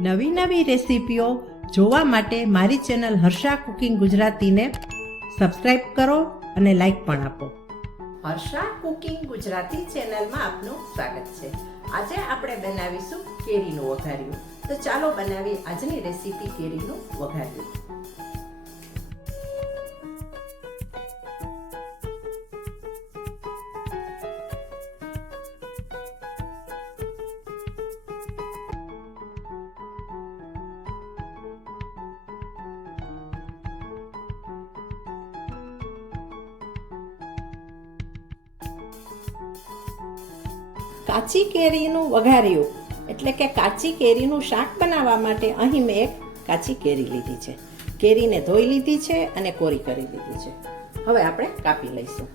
નવી નવી રેસીપીઓ જોવા માટે મારી ચેનલ હર્ષા કુકિંગ ગુજરાતીને સબસ્ક્રાઇબ કરો અને લાઈક પણ આપો. હર્ષા કુકિંગ ગુજરાતી ચેનલમાં આપનું સ્વાગત છે. આજે આપણે બનાવીશું કેરીનું વઘાર્યું. તો ચાલો બનાવી આજની રેસીપી કેરીનું વઘાર્યું. કાચી કેરીનું વઘાર્યું. એટલે કે કાચી કેરીનું શાક બનાવવા માટે અહીં મેં એક કાચી કેરી લીધી છે. કેરીને ધોઈ લીધી છે અને કોરી કરી લીધી છે. હવે આપણે કાપી લઈશું.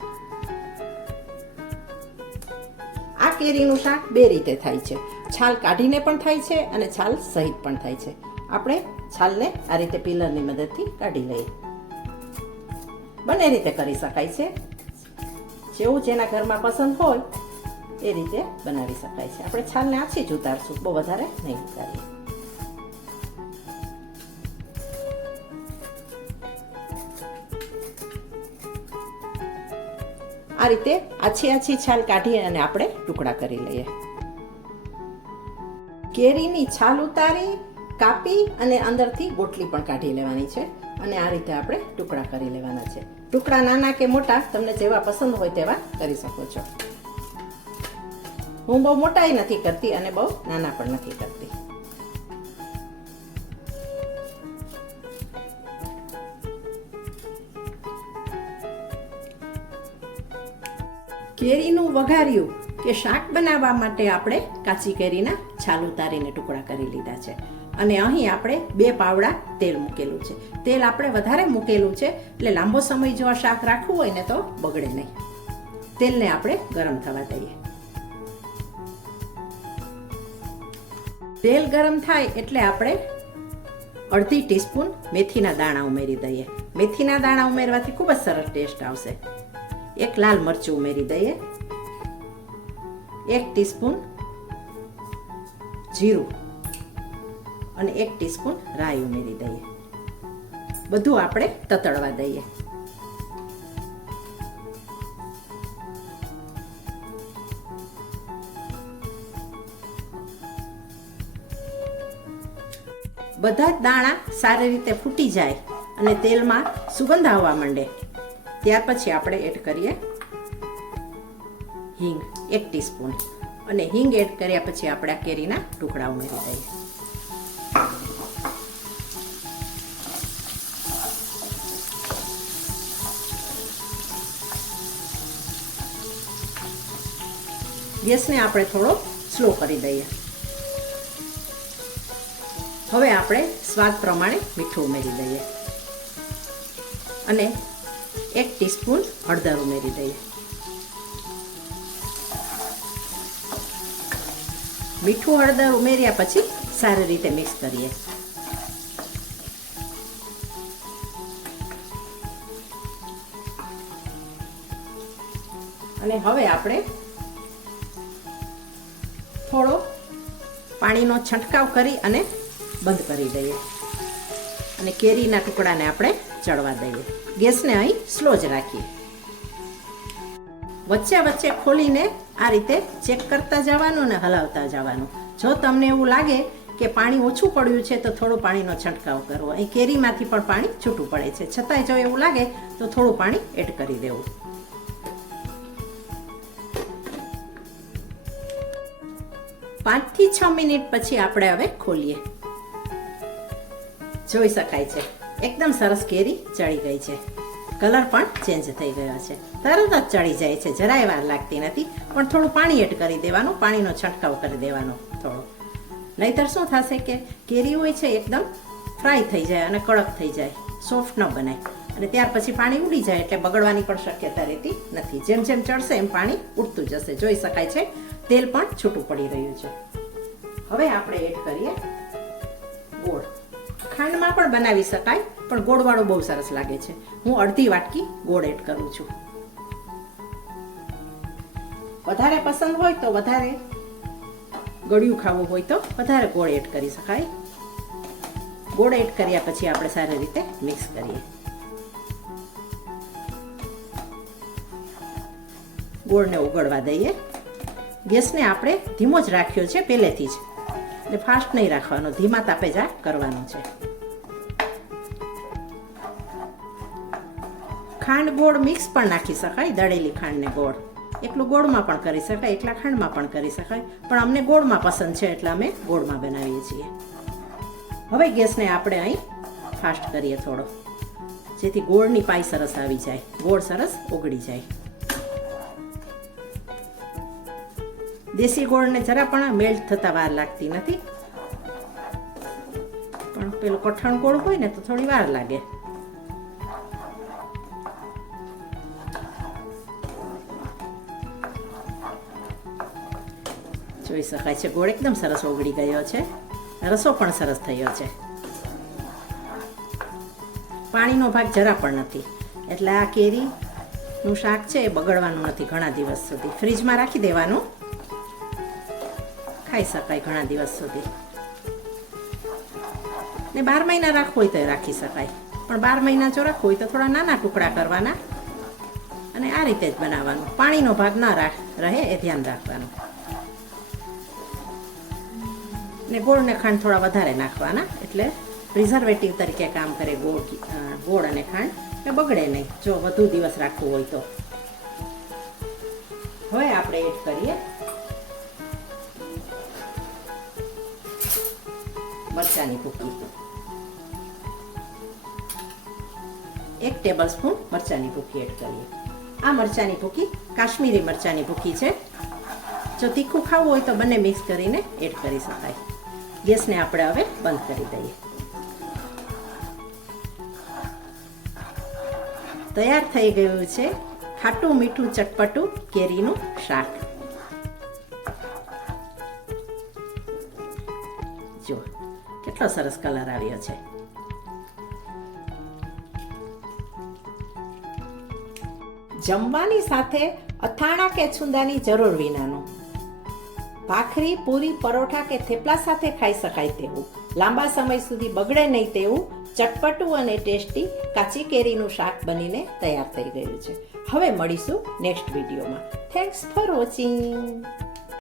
આ કેરીનું શાક બે રીતે થાય છે. છાલ કાઢીને પણ થાય છે અને છાલ સહિત પણ થાય છે. આપણે છાલને આ રીતે પિલરની મદદથી કાઢી લઈએ. બંને રીતે કરી શકાય છે. જેવું જેના ઘરમાં પસંદ હોય એ રીતે બનાવી શકાય છે. આપણે છાલને આછી જ ઉતારશું. બહુ વધારે નહીં ઉતારીએ. આ રીતે આછી આછી છાલ કાઢી અને આપણે ટુકડા કરી લઈએ. કેરીની છાલ ઉતારી, કાપી અને અંદરથી ગોટલી પણ કાઢી લેવાની છે અને આ રીતે આપણે ટુકડા કરી લેવાના છે. ટુકડા નાના કે મોટા, તમને જેવા પસંદ હોય તેવા કરી શકો છો. હું બહુ મોટાઈ નથી કરતી અને બહુ નાના પણ નથી કરતી. કેરીનું વઘાર્યું કે શાક બનાવવા માટે આપણે કાચી કેરીના છાલ ઉતારીને ટુકડા કરી લીધા છે. અને અહીં આપણે બે પાવડા તેલ મૂકેલું છે. તેલ આપણે વધારે મૂકેલું છે, એટલે લાંબો સમય જો આ શાક રાખવું હોય ને તો બગડે નહીં. તેલને આપણે ગરમ થવા દઈએ. તેલ ગરમ થાય એટલે આપણે અડધી ટીસ્પૂન મેથીના દાણા ઉમેરી દઈએ. મેથીના દાણા ઉમેરવાથી ખૂબ જ સરસ ટેસ્ટ આવશે. એક લાલ મરચું ઉમેરી દઈએ. એક ટીસ્પૂન જીરું અને એક ટીસ્પૂન રાઈ ઉમેરી દઈએ. બધું આપણે તતડવા દઈએ. બધા જ દાણા સારી રીતે ફૂટી જાય અને તેલમાં સુગંધ આવવા માંડે. ત્યાર પછી આપણે એડ કરીએ હિંગ, એક ટીસ્પૂન. અને હિંગ એડ કર્યા પછી આપણે આ કેરીના ટુકડા ઉમેરી દઈએ. ગેસને આપણે થોડો સ્લો કરી દઈએ. હવે આપણે સ્વાદ પ્રમાણે મીઠું ઉમેરી દઈએ. અને એક ટીસ્પૂન હળદર ઉમેરી દઈએ. મીઠું હળદર ઉમેર્યા પછી સારી રીતે મિક્સ કરીએ. અને હવે આપણે થોડો પાણીનો છંટકાવ કરી અને બંધ કરી દઈએ. અને કેરીના ટુકડાને આપણે ચડવા દઈએ. ગેસને અહીં સ્લો જ રાખીએ. વચ્ચે વચ્ચે ખોલીને આ રીતે ચેક કરતા જવાનું ને હલાવતા જવાનું. જો તમને એવું લાગે કે પાણી ઓછું પડ્યું છે, તો થોડું પાણીનો છંટકાવ કરવો. અહીં કેરીમાંથી પણ પાણી છૂટું પડે છે. છતાંય જો એવું લાગે, તો થોડું પાણી એડ કરી દેવું. પાંચથી છ મિનિટ પછી આપણે હવે ખોલીએ. જોઈ શકાય છે. એકદમ સરસ કેરી ચડી ગઈ છે. કલર પણ ચેન્જ થઈ ગયો છે. તરત જ ચડી જાય છે. જરાય વાર લાગતી નથી, પણ થોડું પાણી એડ કરી દેવાનું, પાણીનો છંટકાવ કરી દેવાનો થોડો. નહીતર શું થશે કે કેરી હોય છે, એકદમ ફ્રાય થઈ જાય અને કડક થઈ જાય. સોફ્ટ ન બનાય અને ત્યાર પછી પાણી ઉડી જાય એટલે બગડવાની પણ શક્યતા રહેતી નથી. જેમ જેમ ચડશે, એમ પાણી ઉડતું જશે. જોઈ શકાય છે, તેલ પણ છૂટું પડી રહ્યું છે. હવે આપણે એડ કરીએ ગોળ. ખાંડમાં પણ બનાવી શકાય, પણ ગોળવાળો બહુ સરસ લાગે છે. હું અડધી વાટકી ગોળ એડ કરું છું. વધારે પસંદ હોય તો વધારે ગળ્યું ખાવું હોય તો વધારે ગોળ એડ કરી શકાય. ગોળ એડ કર્યા પછી આપણે સારી રીતે મિક્સ કરીએ. ગોળને ઉગળવા દઈએ. ગેસને આપણે ધીમો જ રાખ્યો છે પહેલેથી જ. એટલે ફાસ્ટ નહીં રાખવાનો, ધીમા તાપે જ કરવાનું છે. ખાંડ ગોળ મિક્સ પણ નાખી શકાય, દળેલી ખાંડને ગોળ. એકલું ગોળમાં પણ કરી શકાય, એકલા ખાંડમાં પણ કરી શકાય. પણ અમને ગોળમાં પસંદ છે, એટલે અમે ગોળમાં બનાવીએ છીએ. હવે ગેસને આપણે અહીં ફાસ્ટ કરીએ થોડો. જેથી ગોળની પાઈ સરસ આવી જાય, ગોળ સરસ ઓગળી જાય. દેશી ગોળને જરા પણ મેલ્ટ થતા વાર લાગતી નથી. પણ પેલો કઠણ ગોળ હોય ને તો થોડી વાર લાગે. જોઈ શકાય છે, ગોળ એકદમ સરસ ઓગળી ગયો છે. રસો પણ સરસ થયો છે. પાણીનો ભાગ જરા પણ નથી. એટલે આ કેરીનું શાક છે એ બગડવાનું નથી ઘણા દિવસ સુધી. ફ્રીજમાં રાખી દેવાનું. ખાઈ શકાય ઘણા દિવસ સુધી. ને બાર મહિના રાખવું હોય તો રાખી શકાય. પણ બાર મહિના જો રાખવું હોય તો થોડા નાના ટુકડા કરવાના અને આ રીતે જ બનાવવાનું. પાણીનો ભાગ ના રાખ, રહે એ ધ્યાન રાખવાનું. ને ગોળ ને ખાંડ થોડા વધારે નાખવાના, એટલે પ્રિઝર્વેટિવ તરીકે કામ કરે ગોળ ગોળ અને ખાંડ. એ બગડે નહીં, જો વધુ દિવસ રાખવું હોય તો. હવે આપણે એડ કરીએ. મરચાની ભૂકી એક ટેબલ સ્પૂન મરચાંની ભૂકી એડ કરીએ. આ મરચાંની ભૂકી કાશ્મીરી મરચાંની ભૂકી છે. જો તીખું ખાવું હોય તો બંને મિક્સ કરીને એડ કરી શકાય. ગેસને આપણે હવે બંધ કરી દઈએ. તૈયાર થઈ ગયું છે ખાટું મીઠું ચટપટું કેરીનું શાક. જો કેટલો સરસ કલર આવ્યો છે. જમવાની સાથે અથાણા કે છુંદાની જરૂર વિનાનું. ભાખરી, પૂરી, પરોઠા કે થેપલા સાથે ખાઈ શકાય તેવું. લાંબા સમય સુધી બગડે નહીં તેવું ચટપટું અને ટેસ્ટી કાચી કેરીનું શાક બનીને તૈયાર થઈ ગયું છે. હવે મળીશું નેક્સ્ટ વિડીયોમાં. Thanks for watching